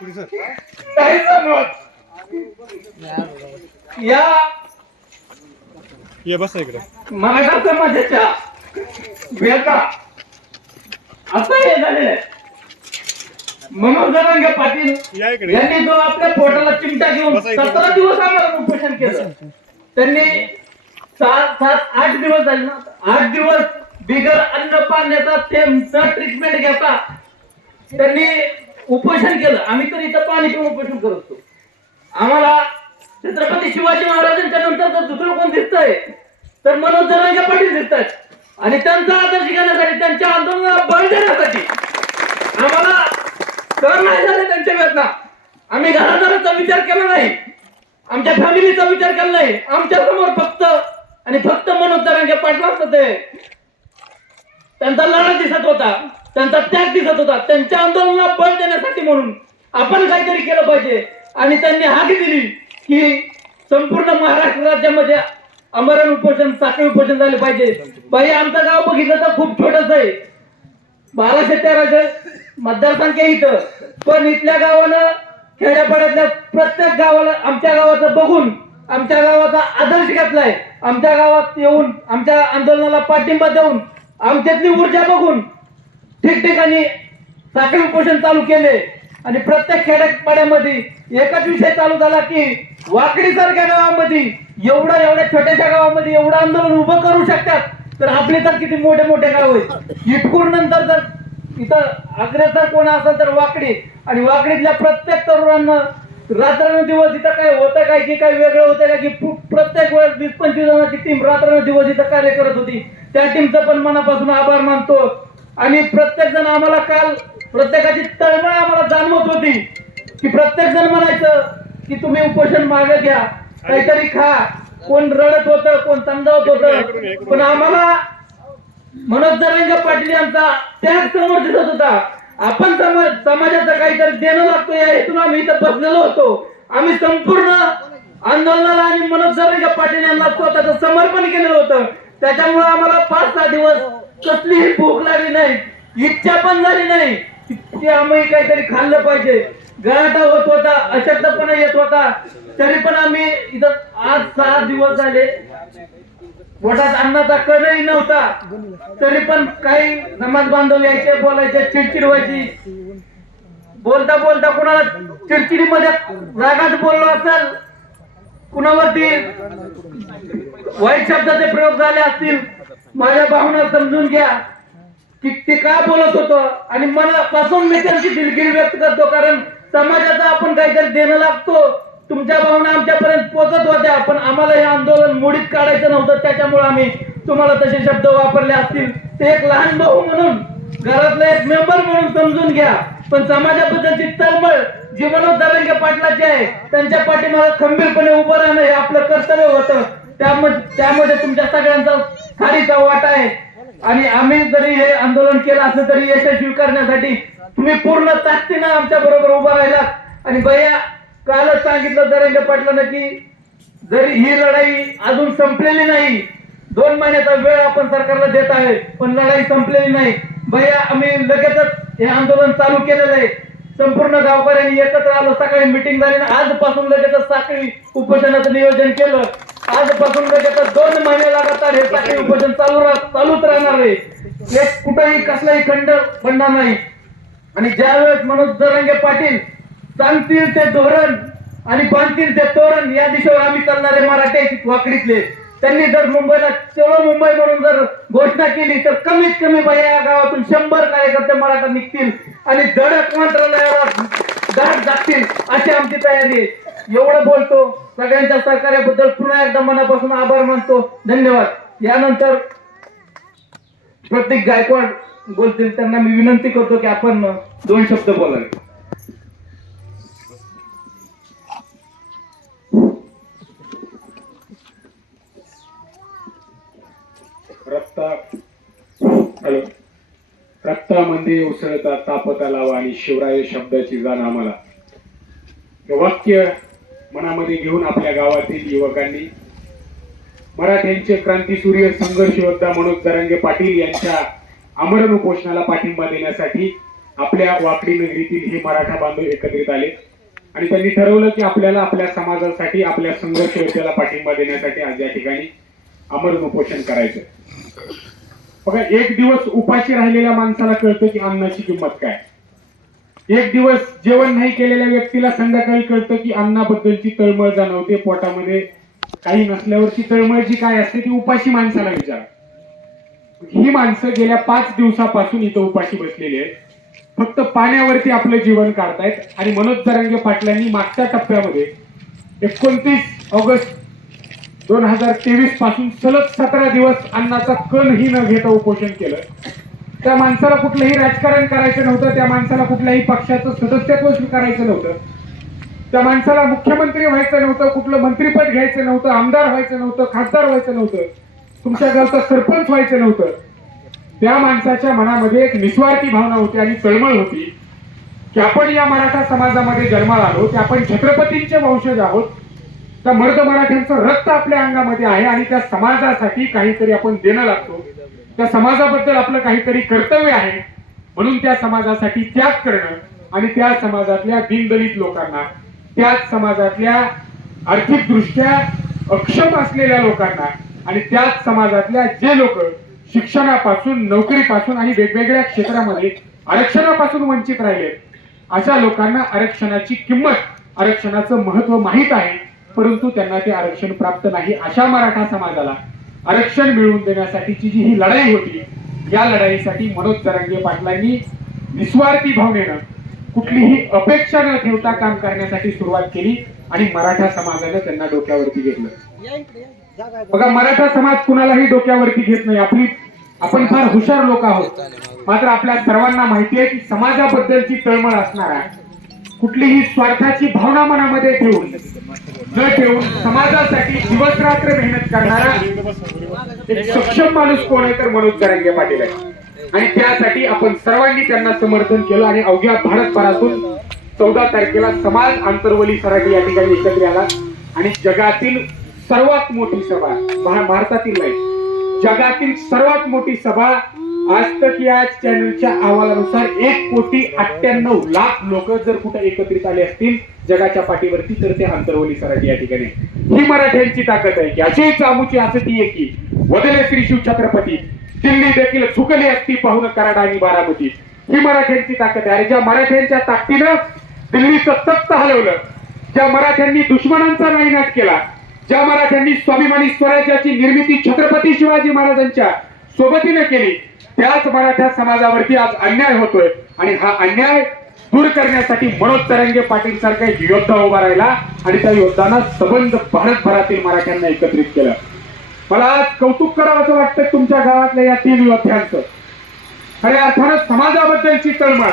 नाही जमत. या ये बस इकडे. मराठा समाजाच्या व्यथा असं हे झालेलं आहे. मनोज जरांगे पाटील या इकडे. यांनी जो आपल्या पोटाला चिमटा घेऊन 17 दिवस आम्हाला उपोषण केलं. त्यांनी 7-8 दिवस झाले ना, 8 दिवस बिगर अन्न पाण्याचा थेंबचा ट्रीटमेंट घेता त्यांनी उपोषण केलं. आम्ही तर इथं पाणी पिऊन उपोषण करत होतो. आम्हाला छत्रपती शिवाजी महाराजांच्या नंतर जर दुसरं कोण दिसतंय तर मनोज जरांगे पाटील दिसतात. आणि त्यांचा आदर्श घेण्यासाठी, त्यांच्या आंदोलनाला बळ देण्यासाठी आम्हाला कर नाही झाले त्यांच्या वेदना. आम्ही घरादाराचा विचार केला नाही, आमच्या फॅमिलीचा विचार केला नाही. आमच्या समोर फक्त आणि फक्त मनोज जरांगे पाटलाच होते. त्यांचा लढा दिसत होता, त्यांचा त्याग दिसत होता. त्यांच्या आंदोलनाला बळ देण्यासाठी म्हणून आपण काहीतरी केलं पाहिजे. आणि त्यांनी हाक दिली की संपूर्ण महाराष्ट्र राज्यामध्ये आमरण उपोषण, साखळी उपोषण झाले पाहिजे. बाई आमचं गाव बघितलं तर खूप छोटस आहे, 1213 मतदारसंख्या इथं. पण इथल्या गावानं खेड्यापाड्यातल्या प्रत्येक गावाला आमच्या गावाचं बघून आमच्या गावाचा आदर्श घेतलाय. आमच्या गावात येऊन आमच्या आंदोलनाला पाठिंबा देऊन आमच्यातली ऊर्जा बघून ठिकठिकाणी साखळी उपोषण चालू केले. आणि प्रत्येक खेड्यापाड्यामध्ये एकच विषय चालू झाला की वाकडी सारख्या गावामध्ये एवढ्या छोट्याशा गावामध्ये एवढं आंदोलन उभं करू शकतात तर आपले तर किती मोठे मोठे गाव आहेत. इटकूर नंतर जर इथं अग्रेसर कोण असेल तर वाकडी. आणि वाकडीतल्या प्रत्येक तरुणांना रात्रंदिवस इथं काय होतं काय की काय वेगळं होतं का की प्रत्येक वेळेस 20-25 जणांची टीम रात्रंदिवस इथं कार्य करत होती. त्या टीमचं पण मनापासून आभार मानतो. आणि प्रत्येक जण आम्हाला काल प्रत्येकाची तळमळ आम्हाला जाणवत होती की प्रत्येक जण म्हणायचं की तुम्ही उपोषण मागे घ्या, काहीतरी खा. कोण रडत होतं, कोण तंदावत होतं. पण आम्हाला मनोज जरांगे पाटील यांचा त्याग समोर दिसत होता. आपण समाजाचं काहीतरी देणं लागतो या हेतून आम्ही इथं बसलेलो होतो. आम्ही संपूर्ण आंदोलनाला आणि मनोज जरांगे पाटील यांना स्वतःचं समर्पण केलेलं होतं. त्याच्यामुळे आम्हाला 5-6 दिवस कसलीही भूक लागली नाही, इच्छा पण झाली नाही की आम्ही काहीतरी खाल्लं पाहिजे. गळाटा होत होता, अशक्तपणा येत होता. तरी पण आम्ही इथं आज 6 दिवस झाले, पोटात अन्नाचा कणही नव्हता. तरी पण काही समाज बांधव यायचे, बोलायचे, चिडचिड व्हायची. बोलता बोलता कुणाला चिडचिडीमध्ये रागात बोललो असेल, कुणावरती वाईट शब्दाचे प्रयोग झाले असतील, माझ्या भावना समजून घ्या की ते का बोलत होतो. आणि मनापासून मी त्यांची दिलगिरी व्यक्त करतो, कारण समाजाचा आपण काहीतरी देणं लागतो. तुमच्या भावना आमच्यापर्यंत पोहोचत होत्या, पण आम्हाला हे आंदोलन मोडीत काढायचं नव्हतं. त्याच्यामुळे आम्ही तुम्हाला तसे शब्द वापरले असतील. ते एक लहान भाऊ म्हणून, घरातला एक मेंबर म्हणून समजून घ्या. पण समाजाबद्दलची तळमळ जी मनोज जरांगे पाटलाची आहे, त्यांच्या पाठीमागे खंबीरपणे उभं राहणं हे आपलं कर्तव्य होतं. त्यामध्ये तुमच्या सगळ्यांचा खारीचा वाटा आहे. आणि आम्ही जरी हे आंदोलन केलं असलं तरी यशस्वी करण्यासाठी तुम्ही पूर्ण ताकदीनं आमच्या बरोबर उभा राहिलात. आणि भैया कालच सांगितलं जरांगे पाटलांना की जरी ही लढाई अजून संपलेली नाही, 2 महिन्याचा वेळ आपण सरकारला देत आहे, पण लढाई संपलेली नाही. भैया आम्ही लगेचच हे आंदोलन चालू केलेलं आहे. संपूर्ण गावकऱ्यांनी एकत्र आलो, सकाळी मिटिंग झाली. आजपासून लगेचच साखळी उपोषणाचं नियोजन केलं. आजपासून लगेचच 2 महिने लगातार हे साखळी उपोषण चालूच राहणार आहे. एक कुठेही कसलाही खंड पडणार नाही. आणि ज्यावेळेस मनोज जरांगे पाटील सांगतील ते धोरण आणि बांधतील ते तोरण, या दिशेवर आम्ही चालणारे मराठे वाकडीतले. त्यांनी जर मुंबईला चलो मुंबई म्हणून जर घोषणा केली तर कमीत कमी बाया या गावातून 100 कार्यकर्ते मराठा निघतील आणि धडक मंत्रालयाला दाट जातील अशी आमची तयारी आहे. एवढं बोलतो. सगळ्यांच्या सहकार्याबद्दल पुन्हा एकदा मनापासून आभार मानतो. धन्यवाद. यानंतर प्रत्येक गायकवाड बोलतील, त्यांना मी विनंती करतो की आपण 2 शब्द बोलावे. रक्तामध्ये उसळता तापता लावा आणि शिवराय शब्दाची जाण आम्हाला. हे वाक्य मनामध्ये घेऊन आपल्या गावातील युवकांनी मराठ्यांचे क्रांतीसूर्य संघर्ष योद्धा मनोज जरांगे पाटील यांच्या आमरण उपोषणाला पाठिंबा देण्यासाठी आपल्या वाकडी नगरीतील हे मराठा बांधव एकत्रित आले आणि त्यांनी ठरवलं की आपल्याला आपल्या समाजासाठी आपल्या संघर्ष योद्ध्याला पाठिंबा देण्यासाठी आज या ठिकाणी आमरण उपोषण करायचं. बघा, एक दिवस उपाशी राहिलेल्या माणसाला कळतं की अन्नाची किंमत काय. एक दिवस जेवण नाही केलेल्या व्यक्तीला संध्याकाळी कळतं की अन्नाबद्दलची तळमळ जाणवते. पोटामध्ये काही नसल्यावरची तळमळ जी काय असते ती उपाशी माणसाला विचार. ही माणसं गेल्या 5 दिवसापासून इथं उपाशी बसलेली आहेत. फक्त पाण्यावरती आपलं जीवन काढतायत आणि मनोज जरांगे पाटलांनी मागच्या टप्प्यामध्ये 29 ऑगस्ट 2023 पासून सलग 17 दिवस अन्नाचा कणही न घेता उपोषण केलं. त्या माणसाला कुठलंही राजकारण करायचं नव्हतं. त्या माणसाला कुठल्याही पक्षाचं सदस्यत्व स्वीकारायचं नव्हतं. त्या माणसाला मुख्यमंत्री व्हायचं नव्हतं, कुठलं मंत्रिपद घ्यायचं नव्हतं, आमदार व्हायचं नव्हतं, खासदार व्हायचं नव्हतं, तुमच्या गावचा सरपंच व्हायचं नव्हतं. त्या माणसाच्या मनामध्ये एक निस्वार्थी भावना होती आणि तळमळ होती की आपण या मराठा समाजामध्ये जन्माला आलो, की आपण छत्रपतींचे वंशज आहोत, त्या मर्द मराठ्यांचं रक्त आपल्या अंगामध्ये आहे आणि त्या समाजासाठी काहीतरी आपण देणं लागतो. त्या समाजाबद्दल आपलं काहीतरी कर्तव्य आहे. म्हणून त्या समाजासाठी त्याग करणं आणि त्या समाजातल्या दीनदलित लोकांना, त्याच समाजातल्या आर्थिकदृष्ट्या अक्षम असलेल्या लोकांना आणि त्याच समाजातल्या जे लोक शिक्षणापासून, नोकरीपासून आणि वेगवेगळ्या क्षेत्रामध्ये आरक्षणापासून वंचित राहिले, अशा लोकांना आरक्षणाची किंमत, आरक्षणाचं महत्व माहीत आहे, परंतु त्यांना ते आरक्षण प्राप्त नाही. अशा मराठा समाजाला आरक्षण मिळवून देण्यासाठीची जी ही लढाई होती, या लढाईसाठी मनोज जरांगे पाटलांनी निस्वार्थी भावनेनं, कुठलीही अपेक्षा न ठेवता काम करण्यासाठी सुरुवात केली आणि मराठा समाजाने त्यांना डोक्यावरती घेतलं. बघा, मराठा समाज कुणालाही डोक्यावरती घेत नाही. आपण फार हुशार लोक आहोत. मात्र आपल्या सर्वांना माहिती आहे की समाजाबद्दलची तळमळ असणारा, कुठलीही स्वार्थाची भावना मनामध्ये ठेवून न ठेवून समाजासाठी दिवस रात्र मेहनत करणारा एक सक्षम माणूस कोण आहे तर मनोज जरांगे पाटील आहे. आणि त्यासाठी आपण सर्वांनी त्यांना समर्थन केलं आणि अवघ्या भारतभरातून 14 तारखेला समाज आंतरवली सराठी या ठिकाणी एकत्र आला आणि जगातील सर्वात मोठी सभा, भारतातील नाही, जगातील सर्वात मोठी सभा, आज तक या चॅनलच्या अहवालानुसार 1,98,00,000 लोक जर कुठे एकत्रित आले असतील जगाच्या पाठीवरती तर ते आंतरवली सराठी या ठिकाणी. ही मराठ्यांची ताकद आहे की अशी चामूची असती आहे की वदले श्री शिव छत्रपती, दिल्ली देखील झुकली असती पाहून कराड आणि बारामती. ही मराठ्यांची ताकद आहे. ज्या मराठ्यांच्या ताकदीनं दिल्लीचं तख्त हलवलं, ज्या मराठ्यांनी दुश्मनांचा नायनाट केला, ज्या मराठ्यांनी स्वाभिमानी स्वराज्याची निर्मिती छत्रपती शिवाजी महाराजांच्या सोबतीने केली, त्याच मराठा समाजावरती आज अन्याय होतोय आणि हा अन्याय दूर करण्यासाठी मनोज जरांगे पाटील सारखा एक योद्धा उभा राहिला आणि त्या योद्धांना सबंध भारतभरातील मराठ्यांना एकत्रित केलं. मला आज कौतुक करावं वाटतं तुमच्या गावातल्या या 3 योद्ध्यांचं. खऱ्या अर्थानं समाजाबद्दलची तळमळ,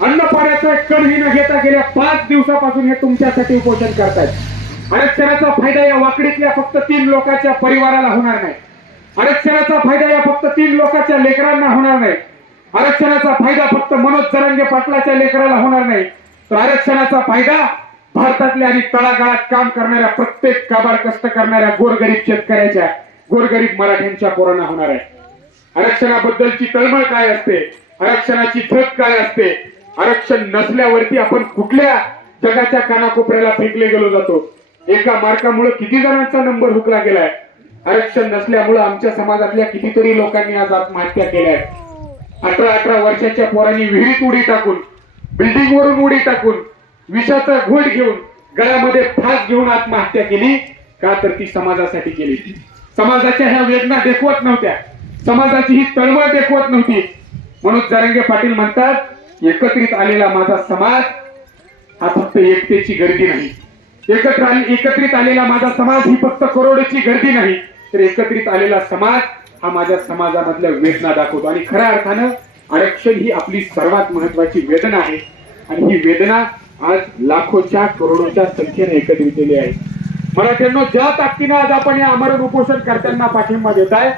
अन्न पाण्याचा कणही न घेता गेल्या 5 दिवसापासून हे तुमच्यासाठी उपोषण करतायत. आरक्षणाचा फायदा या वाकडीतल्या फक्त 3 लोकांच्या परिवाराला होणार नाही. आरक्षणाचा फायदा या फक्त 3 लोकांच्या लेकरांना होणार नाही. आरक्षणाचा फायदा फक्त मनोज जरांगे पाटलाच्या लेकराला होणार नाही, तर आरक्षणाचा फायदा भारतातल्या आणि तळागाळात काम करणाऱ्या प्रत्येक काबाड कष्ट करणाऱ्या गोरगरीब शेतकऱ्याच्या, गोरगरीब मराठ्यांच्या पोरांना होणार आहे. आरक्षणाबद्दलची तळमळ काय असते, आरक्षणाची धग काय असते, आरक्षण नसल्यावरती आपण कुठल्या जगाच्या कानाकोपऱ्याला फेकले गेलो जातो. एका मार्कामुळे किती जणांचा नंबर हुकला गेलाय. आरक्षण नसल्यामुळे आमच्या समाजातल्या कितीतरी लोकांनी आज आत्महत्या केल्या. 18 वर्षाच्या पोरांनी विहिरीत उडी टाकून, बिल्डिंग वरून उडी टाकून, विषाचा घोट घेऊन, गळ्यामध्ये फास घेऊन आत्महत्या केली. का तर ती समाजासाठी केली. समाजाच्या ह्या वेदना देखवत नव्हत्या, समाजाची ही तळमळ देखवत नव्हती. मनोज जरांगे पाटील म्हणतात, एकत्रित आलेला माझा समाज हा फक्त एकतेची गर्दी नाही, एकत्रित आलेला माझा समाज ही फक्त करोडची गर्दी नाही, तर एकत्रित आलेला समाज हा माझ्या समाजामधल्या वेदना दाखवतो. आणि खऱ्या अर्थानं आरक्षण ही आपली सर्वात महत्वाची वेदना आहे आणि ही वेदना आज लाखोच्या करोडोच्या संख्येने एकत्रित आहे. मराठ्यांनो, ज्या ताकदीनं आज आपण या आमरण उपोषण करताना पाठिंबा देत आहे,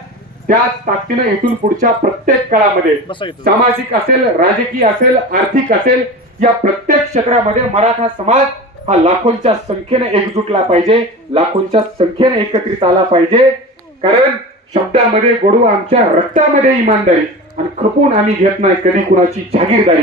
त्याच ताकदीनं इथून पुढच्या प्रत्येक काळामध्ये सामाजिक असेल, राजकीय असेल, आर्थिक असेल, या प्रत्येक क्षेत्रामध्ये मराठा समाज हा लाखोंच्या संख्येने एकजुटला पाहिजे, लाखोंच्या संख्येने एकत्रित आला पाहिजे. कारण शब्दामध्ये गोडवा, आमच्या रक्तामध्ये इमानदारी आणि खपून आम्ही घेत नाही कधी कुणाची जागीरदारी.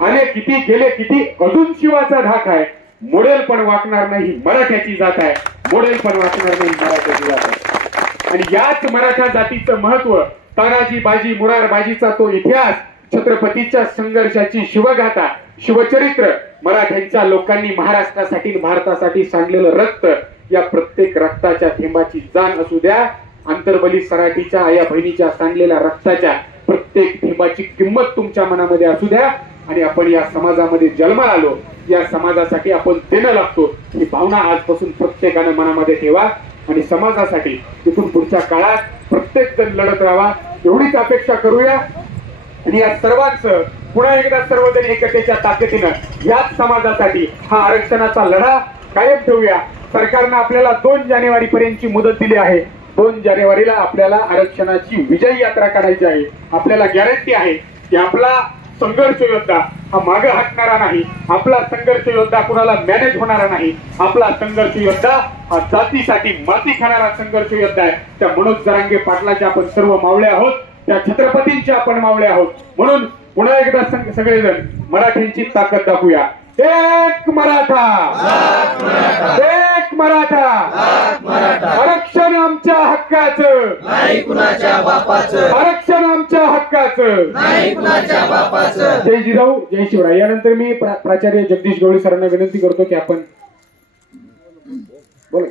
आले किती गेले किती अजून शिवाचा धाक आहे. मोडेल पण वाकणार नाही मराठ्याची जात आहे. मोडेल पण वाकणार नाही मराठ्याची जात आहे. आणि याच मराठा जातीचं महत्व, तानाजी बाजी मुरारबाजीचा तो इतिहास, छत्रपतीच्या संघर्षाची शिवगाथा, शिवचरित्र, मराठ्यांच्या लोकांनी महाराष्ट्रासाठी भारतासाठी सांडलेलं रक्त, या प्रत्येक रक्ताच्या थेंबाची जाण असू द्या. आंतरबली सराठीच्या आया बहिणीच्या सांडलेल्या रक्ताच्या प्रत्येक थेंबाची किंमत तुमच्या मनामध्ये असू द्या. आणि आपण या समाजामध्ये जन्माला आलो, या समाजासाठी आपण देणं लागतो, ही भावना आजपासून प्रत्येकानं मनामध्ये ठेवा. आणि समाजासाठी तिथून पुढच्या काळात प्रत्येक जण लढत राहावा एवढीच अपेक्षा करूया. आणि या सर्वांचं पुन्हा एकदा सर्वजण एकतेच्या ताकदीनं याच समाजासाठी हा आरक्षणाचा लढा कायम ठेवूया. सरकारनं आपल्याला 2 जानेवारी पर्यंतची मुदत दिली आहे. 2 जानेवारीला आपल्याला आरक्षणाची विजयी यात्रा काढायची आहे. आपल्याला गॅरंटी आहे की आपला संघर्ष योद्धा हा मागे हटणारा नाही. आपला संघर्ष योद्धा कुणाला मॅनेज होणारा नाही. आपला संघर्ष योद्धा हा जातीसाठी माती खाणारा संघर्ष योद्धा आहे. त्या मनोज जरांगे पाटलाचे आपण सर्व मावळे आहोत, त्या छत्रपतींचे आपण मावळे आहोत. म्हणून पुन्हा एकदा सगळेजण मराठ्यांची ताकद दाखवूया. एक मराठा, एक मराठा, आरक्षण आमच्या हक्काचं, नाही कुणाच्या बापाचं, आरक्षण आमच्या हक्काचं, नाही कुणाच्या बापाचं. जय जिजाऊ, जय शिवराय. यानंतर मी प्राचार्य जगदीश गवळी सरांना विनंती करतो की आपण बोला.